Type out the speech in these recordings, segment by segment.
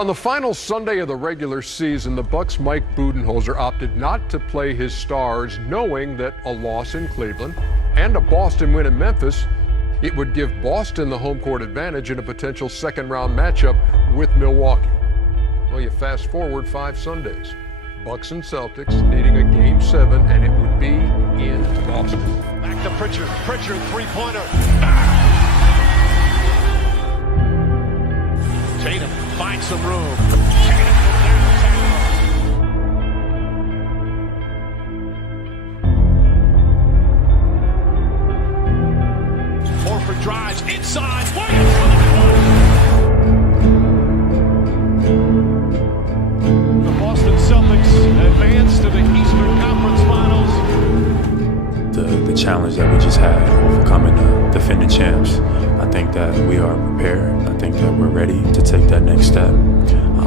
On the final Sunday of the regular season, the Bucks' Mike Budenholzer opted not to play his stars, knowing that a loss in Cleveland and a Boston win in Memphis, it would give Boston the home court advantage in a potential second-round matchup with Milwaukee. Well, you fast forward 5 Sundays. Bucks and Celtics needing a Game 7, and it would be in Boston. Back to Pritchard. Pritchard, three-pointer. Tatum finds some room. Tatum from downtown. Horford drives inside. Williams for the Boston Celtics advance to the Eastern Conference Finals. The challenge that we just had, overcoming the defending champs, I think that we are prepared. I think that we're ready to take that next step.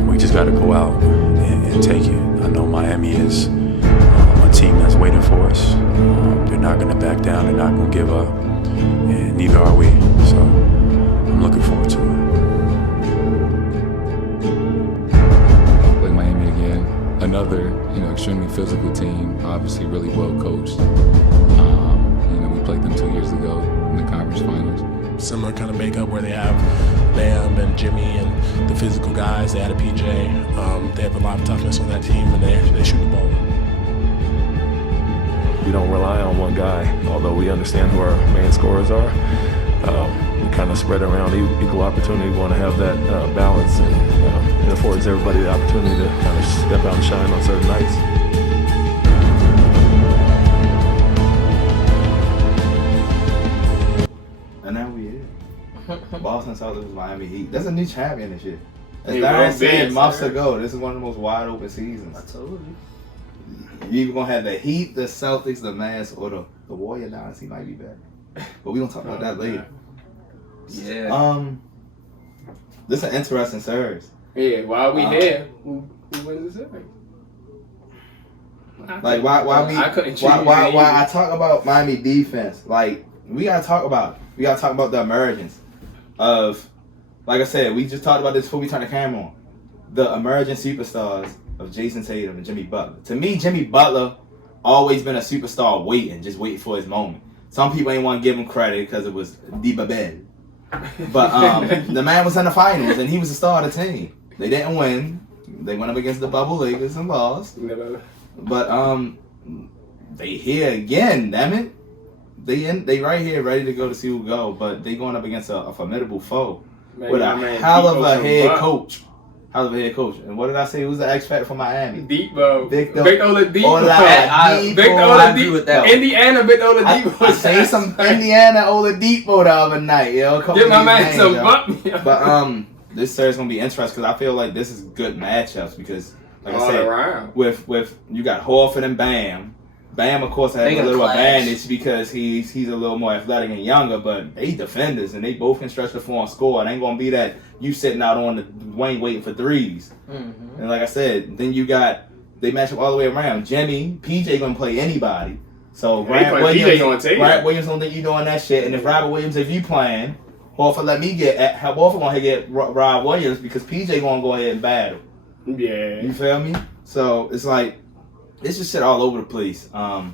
We just got to go out and take it. I know Miami is a team that's waiting for us. They're not going to back down. They're not going to give up, and neither are we. So I'm looking forward to it. Play Miami again. Another, extremely physical team. Obviously, really well coached. We played them 2 years ago in the conference finals. Similar kind of makeup where they have Bam and Jimmy and the physical guys. They had a PJ. They have a lot of toughness on that team, and they shoot the ball. We don't rely on one guy, although we understand who our main scorers are. We kind of spread around equal opportunity. We want to have that balance, and it affords everybody the opportunity to kind of step out and shine on certain nights. And now we here. Boston Celtics, Miami Heat. That's a new championship. As Darren said months ago, this is one of the most wide open seasons. I told you. You either gonna have the Heat, the Celtics, the Mavs, or the Warrior dynasty might be better. But we gonna talk about that later. Yeah. This is an interesting series. Yeah. While we here, who wins the series? Like why I talk about Miami defense? Like we gotta talk about the emergence of, like I said, we just talked about this before we turned the camera on. The emerging superstars of Jason Tatum and Jimmy Butler. To me, Jimmy Butler always been a superstar just waiting for his moment. Some people ain't want to give him credit because it was Di Babel. But the man was in the finals and he was the star of the team. They didn't win. They went up against the Bubble Lakers and lost. But they here again, damn it. They right here ready to go to see who go, but they going up against a formidable foe with a hell of a head coach. Hell of a head coach. And what did I say? Who's the X factor for Miami? Depot. Victor Oladipo. Victor Oladipo. Indiana Victor Oladipo. I say some Indiana Oladipo the other night. Give my man some bump. But this series gonna be interesting because I feel like this is good matchups because, like I said, with you got Horford and Bam. Bam, of course, has a little advantage because he's a little more athletic and younger, but they defenders and they both can stretch the floor and score. It ain't gonna be that you sitting out on the wing waiting for threes. Mm-hmm. And like I said, then they match up all the way around. Jimmy, PJ gonna play anybody. So Grant Williams don't think you doing that shit. And if Robert Williams, if you playing, Horford Horford gonna get Rob Williams because PJ gonna go ahead and battle. Yeah. You feel me? So it's like. It's just shit all over the place. I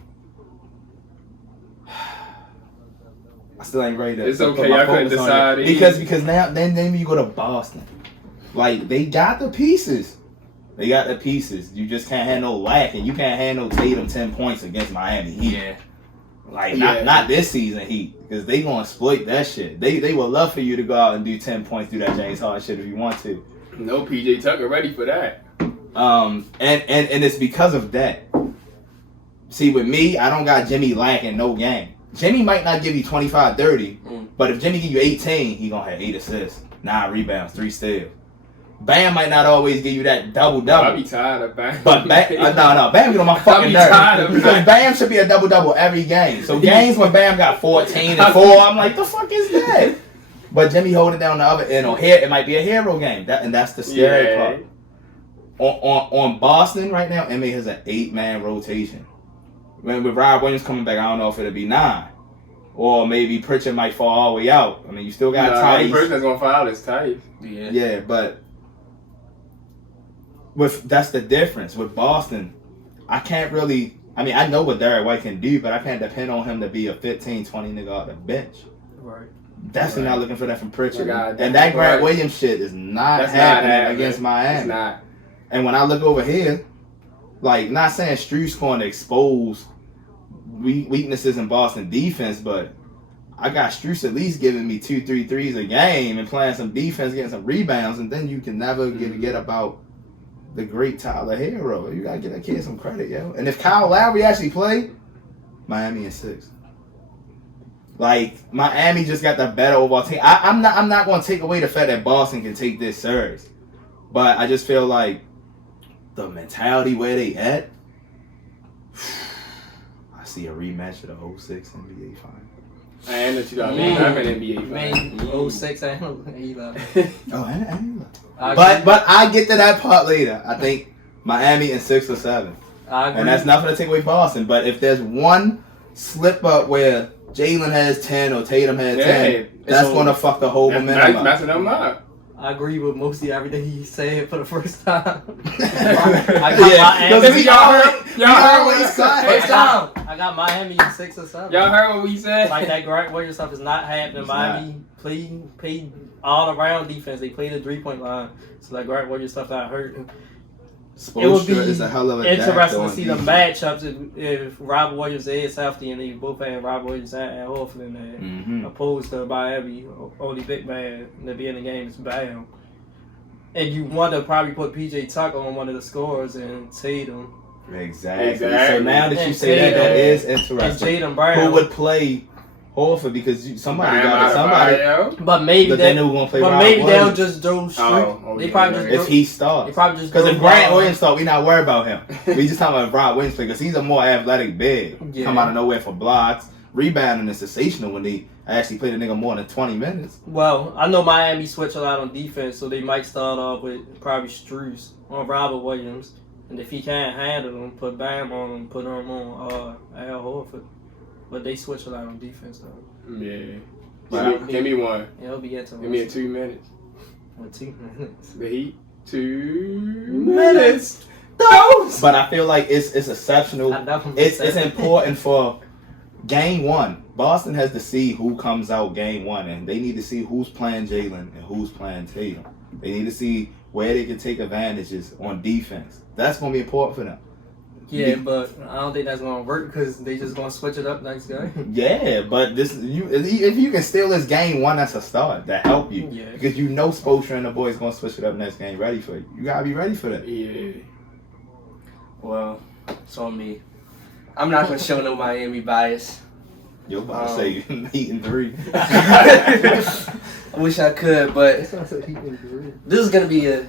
still ain't ready to. It's okay. I couldn't decide because now then you go to Boston, like they got the pieces. You just can't handle lack, and you can't handle Tatum 10 points against Miami Heat. Yeah. Not this season Heat because they gonna exploit that shit. They would love for you to go out and do 10 points, do that James Harden shit if you want to. No PJ Tucker ready for that. And it's because of that. See, with me, I don't got Jimmy lacking no game. Jimmy might not give you 25, 30, but if Jimmy give you 18, he gonna have 8 assists, 9 rebounds, 3 steals. Bam might not always give you that double-double. I be tired of Bam. But Bam get on my fucking nerves. Because Bam should be a double-double every game. So games when Bam got 14 and 4, I'm like, the fuck is that? But Jimmy holding down the other end. It might be a hero game. And that's the scary part. On Boston right now, MA has an 8-man rotation. With Rob Williams coming back, I don't know if it'll be 9. Or maybe Pritchard might fall all the way out. I mean, you still got Tice. Pritchard's going to fall out is Tice. Yeah, but that's the difference with Boston. I can't really. I mean, I know what Derek White can do, but I can't depend on him to be a 15, 20 nigga off the bench. Right. Definitely not looking for that from Pritchard. God, and that Grant Williams shit is not happening against Miami. It's not. And when I look over here, like, not saying Struce going to expose weaknesses in Boston defense, but I got Struce at least giving me 2-3 threes a game and playing some defense, getting some rebounds, and then you can never get about the great Tyler Hero. You gotta give that kid some credit, yo. And if Kyle Lowry actually play, Miami in 6. Like, Miami just got the better overall team. I'm not gonna take away the fact that Boston can take this series, but I just feel like the mentality where they at. I see a rematch of the 06 NBA Finals. And the 2011 NBA Man, 06 and 11. Oh, and but I get to that part later. I think Miami in 6 or 7. I agree. And that's nothing to take away Boston. But if there's one slip up where Jalen has 10 or Tatum has 10, that's going to fuck the whole momentum up. Messing them up. I agree with mostly everything he said for the first time. I got Miami. Y'all heard what he said? First time. I got Miami in 6 or 7. Y'all heard what we said? Like that Grant Williams stuff is not happening. Miami played all around defense. They played the 3-point line. So that Grant Williams stuff not hurting. It would be is a hell of a interesting to see the matchups if Rob Williams is healthy and they both had Rob Williams and Horford in there, opposed to Miami, only big man to be in the game is Bam. And you want to probably put PJ Tucker on one of the scorers and Tatum. Exactly. So now that you say that is interesting. And Jaden Brown. Who would play Horford because somebody got somebody. But maybe then they were gonna play. But Rob maybe Williams. they'll just do straight. They probably just if he starts. They probably just because if Grant Williams start, we not worried about him. We just talking about Rob Williams because he's a more athletic big. Yeah. Come out of nowhere for blocks, rebounding is sensational when they actually play the nigga more than 20 minutes. Well, I know Miami switch a lot on defense, so they might start off with probably Struce on Robert Williams, and if he can't handle them, put Bam on him, put him on Al Horford. But they switch a lot on defense, though. Yeah. Give me one. Yeah, it'll be interesting. Give me a 2 minutes. What, 2 minutes? The Heat. 2 minutes. But I feel like it's exceptional. It's important for game 1. Boston has to see who comes out game 1, and they need to see who's playing Jalen and who's playing Tatum. They need to see where they can take advantages on defense. That's going to be important for them. Yeah, but I don't think that's gonna work because they just gonna switch it up next game. Yeah, but if you can steal this game 1, that's a start. That help you. Yeah. Because you know Spoelstra and the boys gonna switch it up next game ready for you. You gotta be ready for that. Yeah. Well, it's on me. I'm not gonna show no Miami bias. You're about to say Heat and 3. I wish I could, but this is gonna be the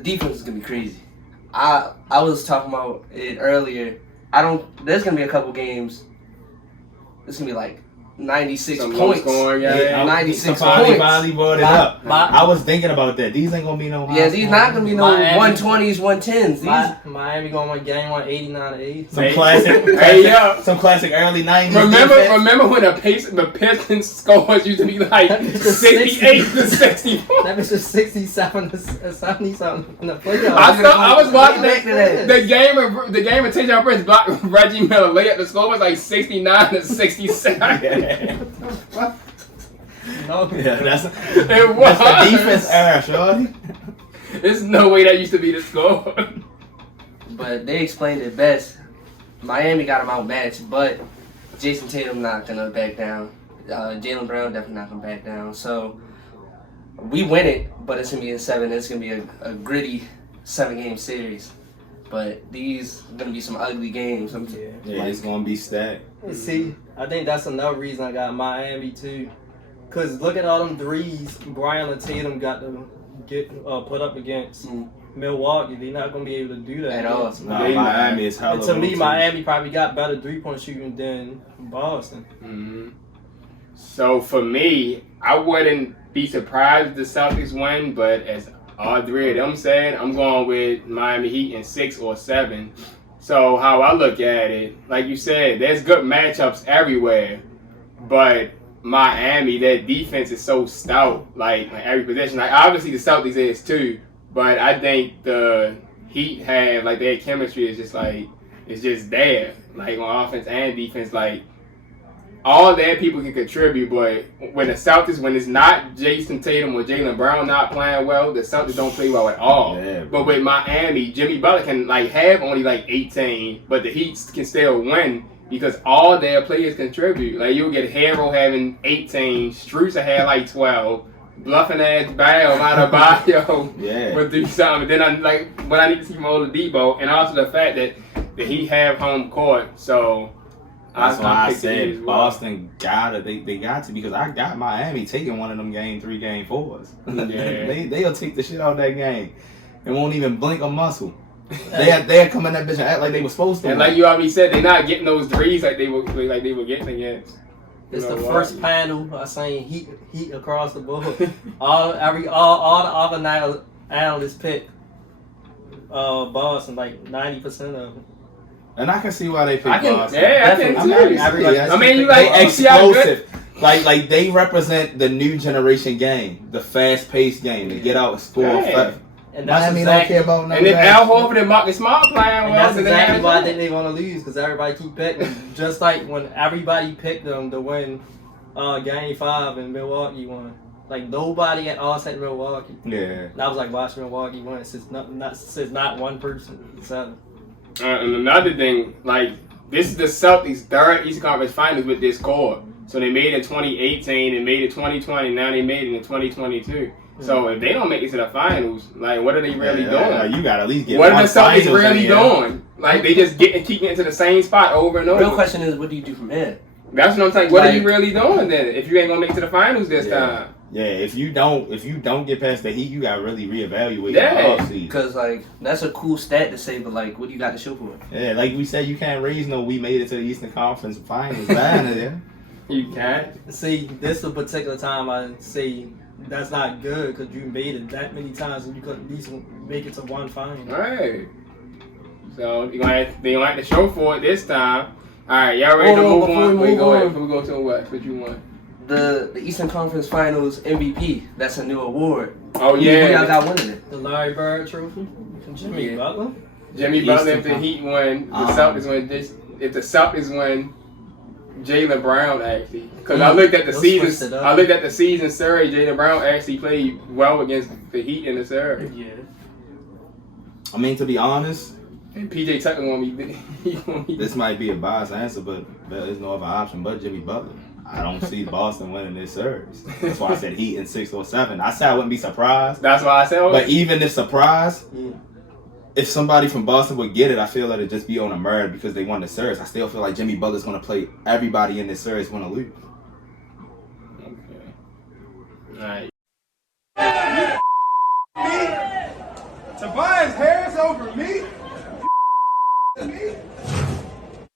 defense is gonna be crazy. I was talking about it earlier. There's gonna be a couple games. It's gonna be like 96 points. Scoring, 96 Somebody points. finally brought it up. I was thinking about that. These ain't gonna be no high. Yeah, these not gonna be no 120s, 110s. Miami going to win game 1, 89-8. Some classic early 90s. Remember when the Pistons scores used to be like 68 to 64? That was just 67 to 70 something in the playoffs. I was watching the game of Tayshaun Prince blocked Reggie Miller layup. The score was like 69 to 67. No. Yeah, that's it was. That's the defense era, shorty. There's no way that used to be the score. But they explained it best. Miami got them outmatched, but Jason Tatum not gonna back down. Jaylen Brown definitely not gonna back down. So we win it, but it's gonna be a 7. It's gonna be a gritty 7-game series. But these are gonna be some ugly games. Yeah, it's gonna be stacked. See, I think that's another reason I got Miami too. Cause look at all them threes Brian and Tatum got to get put up against Milwaukee. They're not gonna be able to do that at all. Miami is hella. And to me, Miami probably got better 3-point shooting than Boston. Mm-hmm. So for me, I wouldn't be surprised if the Celtics win, but as all 3 of them said, I'm going with Miami Heat in 6 or 7. So how I look at it, like you said, there's good matchups everywhere, but Miami, their defense is so stout, like in every position. Like obviously the Celtics is too, But I think the Heat have like their chemistry is just like it's just there, like on offense and defense. Like all their people can contribute, but when the Celtics, when it's not Jason Tatum or Jaylen Brown not playing well, the Celtics don't play well at all. Yeah, but with Miami, Jimmy Butler can like have only like 18, but the Heat can still win because all their players contribute. Like you'll get Harrell having 18, Strusser had like 12. Bluffing ass Bam Adebayo would do something. Then I need to see from Oladipo, and also the fact that he have home court. So that's why I said Boston they got to, because I got Miami taking one of them game 3, game 4s. Yeah. they'll take the shit out of that game and won't even blink a muscle. They'll come in that bitch and act like they were supposed to. And like you already said, they're not getting those threes like they were getting against. It's the first panel I seen heat across the board. all the other analysts picked Boston, like 90% of them. And I can see why they picked Boston. Yeah, I can too. I mean, you like explosive. Like they represent the new generation game, the fast-paced game. They get out and score. And that's Miami don't care about none and of then that. Al Horford and Marcus Smart playing well. And that's exactly why I think they want to lose, because everybody keep picking them. Just like when everybody picked them to win Game 5 and Milwaukee won. Like nobody at all said Milwaukee. Yeah. And I was like watching Milwaukee win. Since not one person. So. And another thing, like this is the Celtics' third Eastern Conference Finals with this core. So they made it in 2018, they made it 2020, now they made it in 2022. So if they don't make it to the finals, like what are they really doing? You gotta at least get. What are the Celtics really doing? Like they just keep getting into the same spot over and over. The real question is, what do you do from here? That's what I'm saying. What are you really doing then? If you ain't gonna make it to the finals this time? Yeah, if you don't get past the Heat, you gotta really reevaluate the offseason. Because like that's a cool stat to say, but like, what do you got to show for it? Yeah, like we said, you can't raise no. We made it to the Eastern Conference Finals. Yeah. You can't. See, this is a particular time I say that's not good, because you made it that many times and you could at least make it to one final. Right. So they gonna have to show for it this time. All right, y'all ready to move on? Go ahead. Before we go to what you want? The Eastern Conference Finals MVP. That's a new award. Oh yeah. Who y'all got winning it? The Larry Bird Trophy. Jimmy Butler. Jimmy Butler. If the Heat win, the Celtics win. If the Celtics win, Jaylen Brown actually. Because I looked at the season. I looked at the season series. Jaylen Brown actually played well against the Heat in the series. Yeah. I mean, to be honest. And PJ Tucker won't be. This might be a biased answer, but there's no other option but Jimmy Butler. I don't see Boston winning this series. That's why I said Heat in 6 or 7. I said I wouldn't be surprised. That's why I said. But even if surprised, if somebody from Boston would get it, I feel that it'd just be on a merit because they won the series. I still feel like Jimmy Butler's going to play everybody in this series win or lose. Okay. Tobias Harris over me?